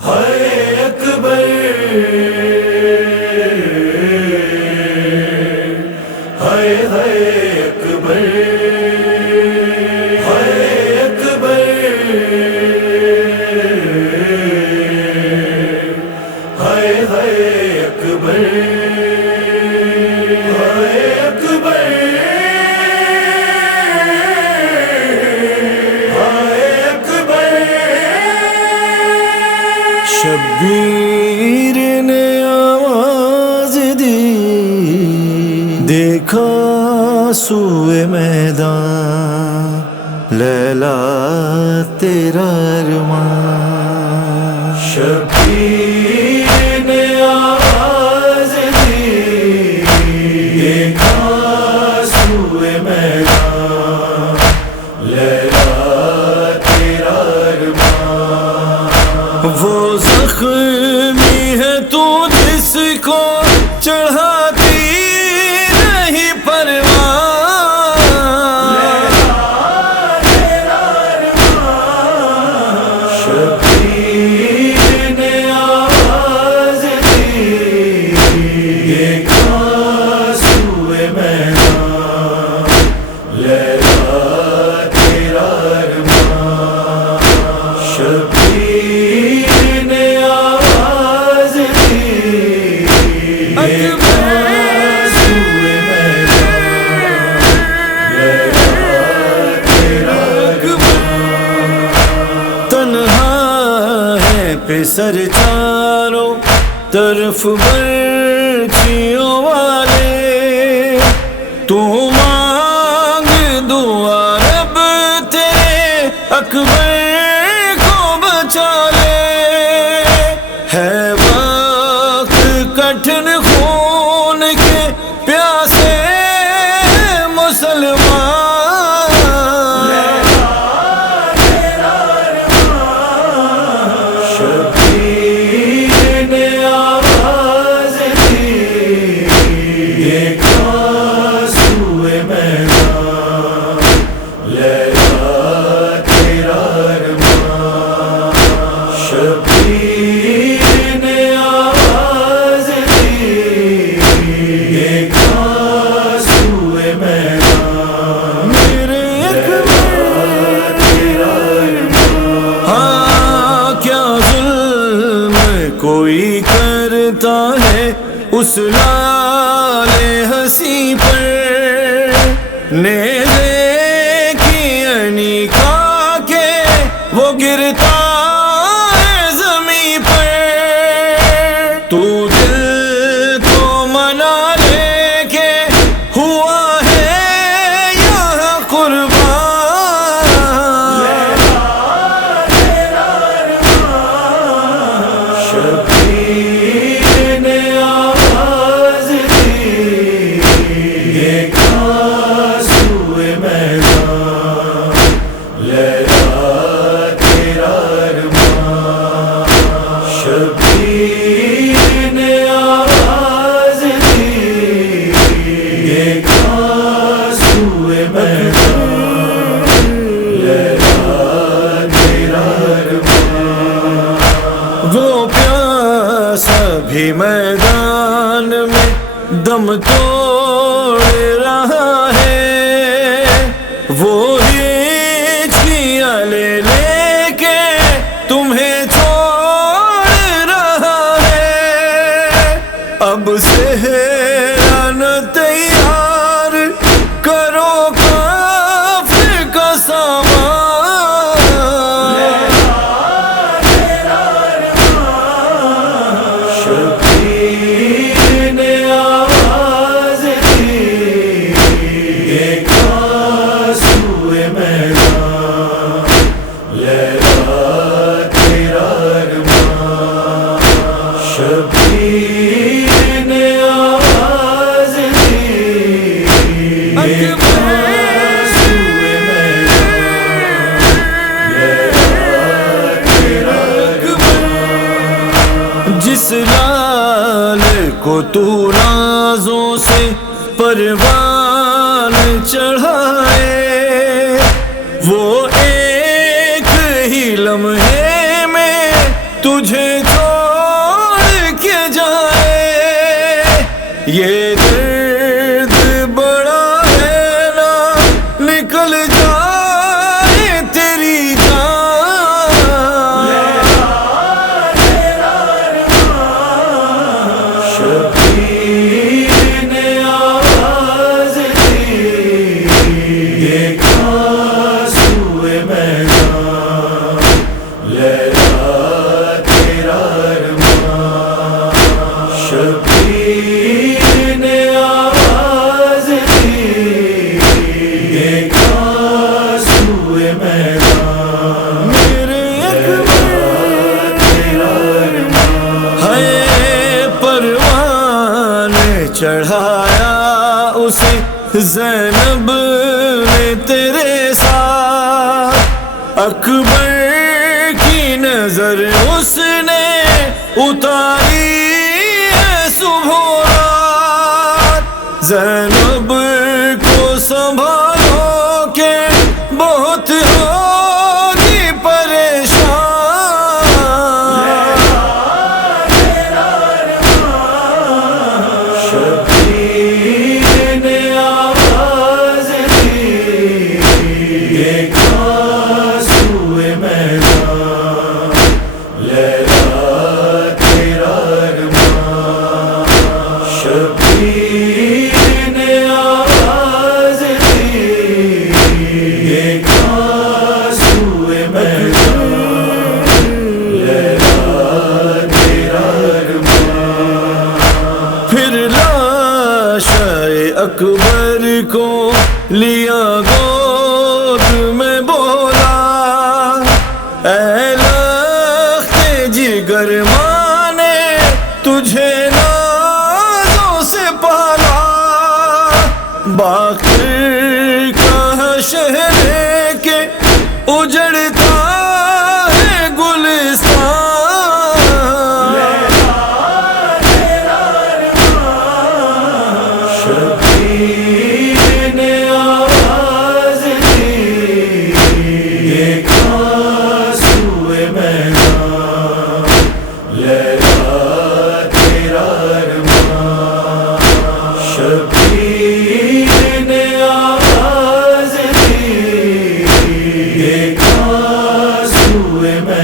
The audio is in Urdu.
ہائے اکبر ہائے ہائے اکبر ہائے اکبر ہائے ہائے اکبر ہائے اکبر ہائے اکبر شبیر نے آواز دی دیکھا سوئے میدان لیلا تیرا ارمان شبیر نے آواز دی دیکھا سوئے میدان لیلا تیرا ارمان وہ زخمی ہے تو جس کو چڑھاتی نہیں پرواہ شبیر نے آواز دی دیکھا سوئے میدان لیلا تیرا ارمان شبیر نے آواز دی دیکھا سوئے میدان لیلا تیرا ارمان تنہا ہے پسر چاروں طرف برچیوں والے تو مانگ دعا رب تیرے اکبر کو بچا لے ہے وقت کٹھن خون کے پیاسے مسلمان شبیر نے آواز دی دیکھا سوئے میدان لیلا تیرا ارمان شبیر نے آواز دی دیکھا سوئے میدان میرے اکبر تیرا ارمان ہاں کیا ظلم کوئی کرتا ہے اس لال ہنسی پر نیزے کی عنی کھا کے وہ گرتا ہے زمین پر تو دل کو منا لے کے ہوا ہے یہاں قربان شبیر نے آواز دی دیکھا سوئے میدان لیلا تیرا ارمان شبیر نے آواز دی دیکھا سوئے میدان لیلا تیرا ارمان وہ پیاسا بھی میدان میں دم توڑ رہا ہے وہ ہچکیاں لے لے کے تمہیں چھوڑ رہا ہے اب صحرا نہ تیار کرو کافر کا سامان شبیر نے آواز دی دیکھا سوئے میدان لیلا تیرا ارمان شبیر نے آواز دی دیکھا سوئے میدان لیلا تیرا ارمان جس لال کو تو نازوں سے پروان چڑھائے وہ ایک ہی لمحے میں تجھے چھوڑ کے جائے، یہ درد بڑا ہے نا نکل جائے تیری جان۔ شبیر نے آواز دی، دیکھا سوئے میدان، لیلا تیرا ارمان۔ شبیر نے آواز دی، دیکھا سوئے میدان، میرے اکبر تیرا ارمان۔ ہے پروان چڑھایا اسے زینب نے تیرے ساتھ، اکبر کی نظر اس نے اتاری ہے صبح رات، زینب کو سنبھالو کہ بہت ہوگی پریشان۔ شبیر نے آواز دی، دیکھا سوئے میدان، لیلا تیرا ارمان۔ شبیر نے آواز دی، دیکھا سوئے میدان، لیلا تیرا ارمان۔ پھر لاش اکبر کو لیا گود میں، بولا اے لخت جگر ماں نے تجھے نازوں سے پالا، باقر کا شہر کے اجڑتا ہے گلستان۔ شبیر نے آواز دی، دیکھا سوئے میدان، لیلا تیرا ارمان۔ شبیر نے آواز دی، دیکھا سوئے میدان۔